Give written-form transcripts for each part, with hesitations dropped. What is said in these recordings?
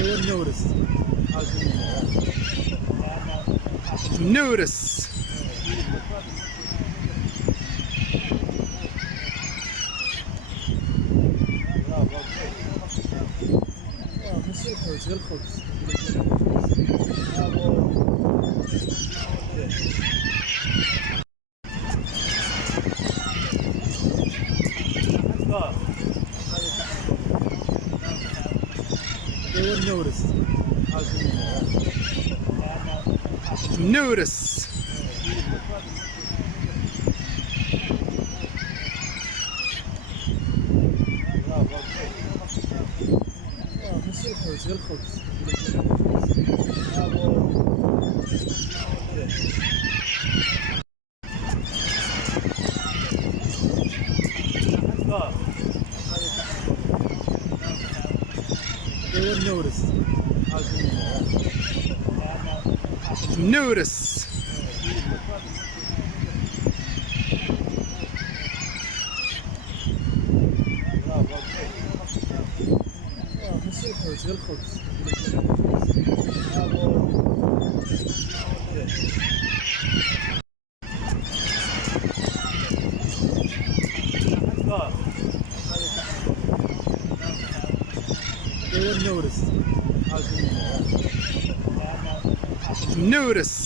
نورس نورس ماشي الحوت غير الخبز. نورس نورس ماشي الحوت غير الخبز. نورس نورس ماشي الحوت غير الخبز. نورس نورس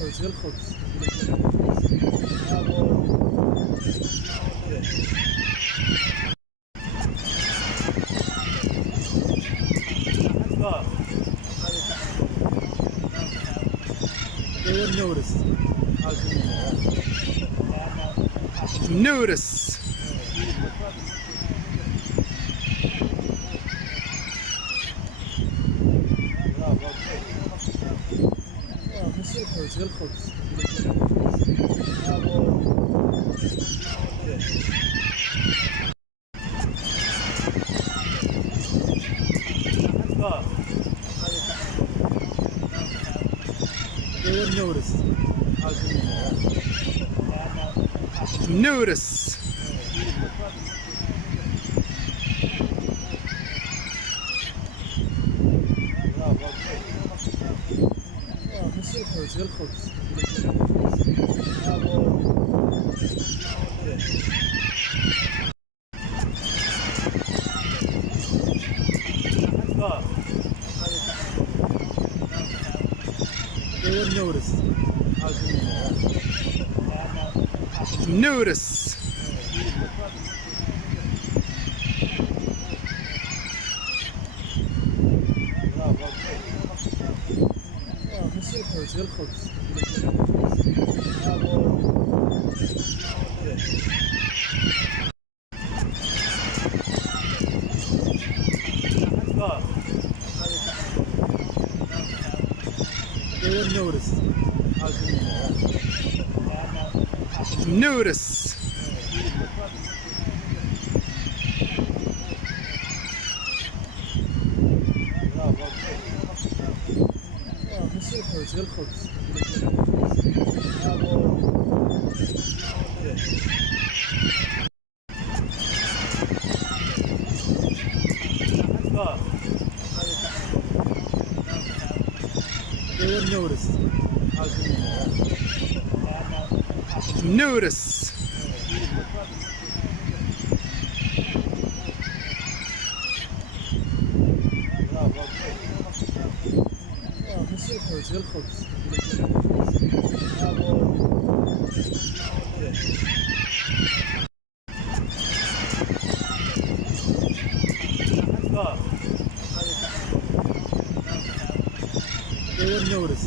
ماشي الحوت غير الخبز. نورس نورس ماشي الحوت غير الخبز. نورس نورس ماشي الحوت غير الخبز. نورس نورس ماشي الحوت غير الخبز. نورس نورس ماشي الحوت غير الخبز. نورس نورس ماشي الحوت غير الخبز. نورس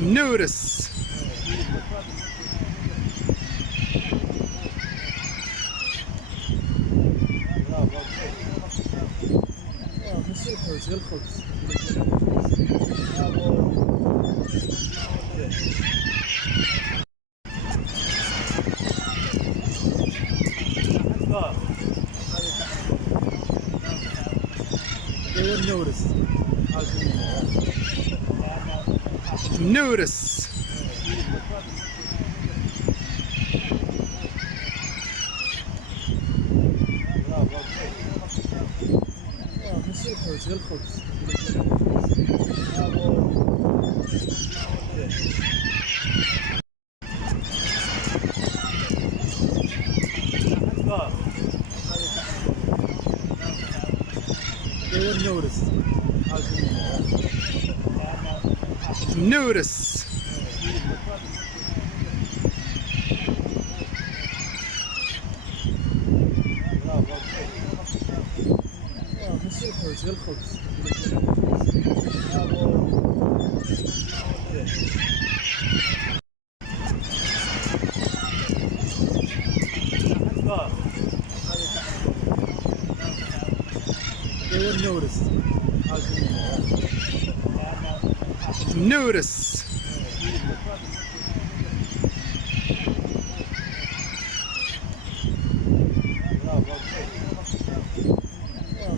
نورس ماشي الحوت غير الخبز. نورس Notice. ماشي الحوت غير الخبز. داير نورس. Notice. ماشي الحوت غير الخبز. داير نورس. Notice.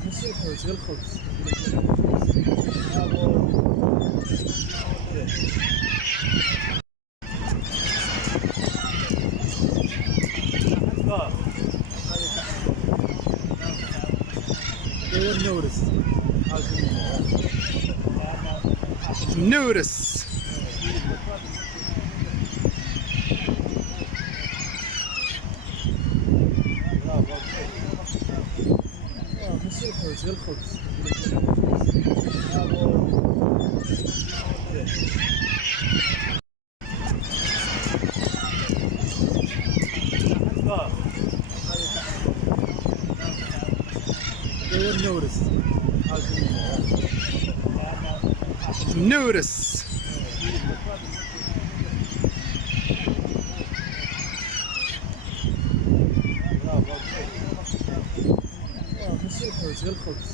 ماشي الحوت غير الخبز. داير نورس. Notice. ماشي الحوت غير الخبز. داير نورس. Notice. ماشي الحوت غير الخبز.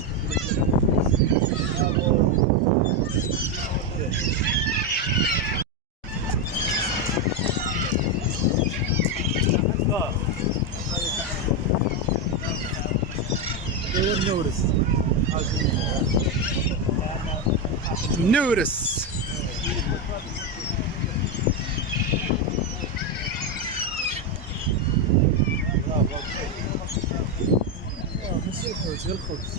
داير نورس. Notice. ماشي الحوت غير الخبز.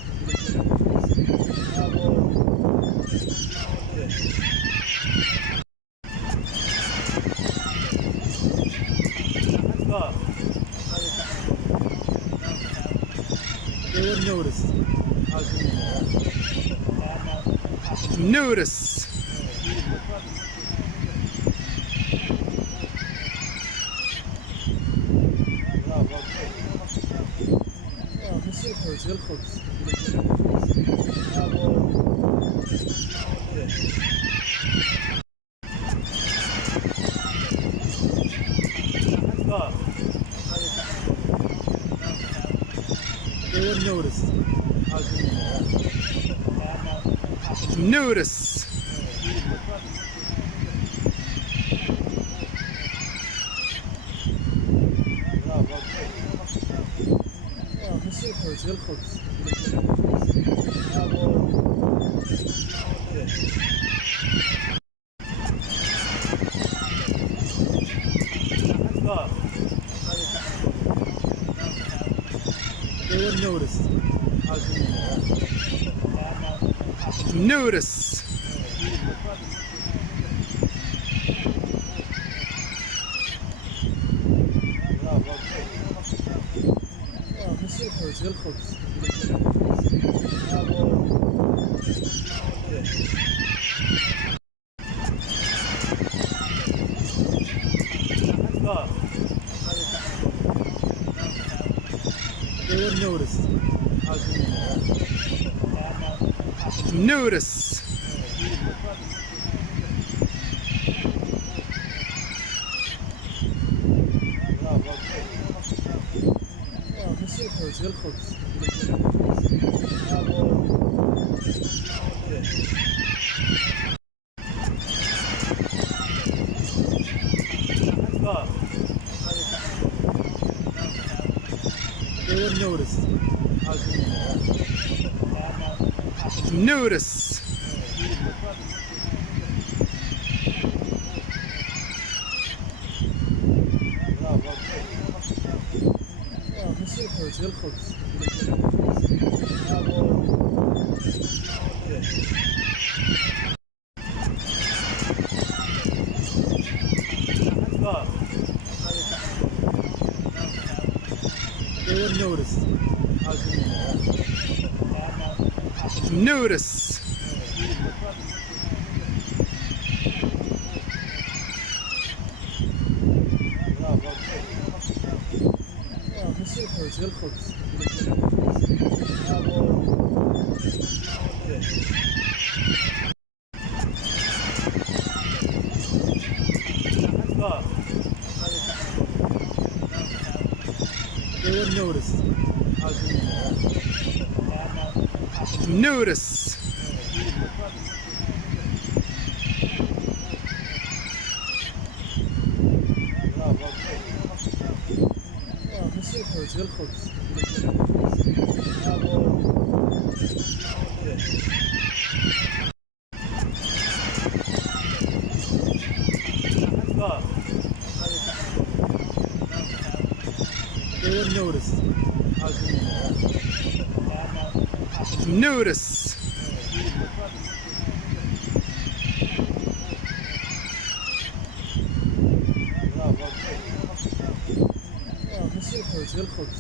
داير نورس. Notice. ماشي الحوت غير الخبز. داير نورس. Notice. ماشي الحوت غير الخبز. داير نورس. Notice. ماشي الحوت غير الخبز. داير نورس. Notice. ماشي الحوت غير الخبز. داير نورس. Notice. ماشي الحوت غير الخبز. ايوا النورس. نورس. ماشي الحوت غير الخبز. ايوا النورس. نورس. ماشي الحوت غير الخبز. ايوا النورس. نورس. ماشي الحوت غير الخبز.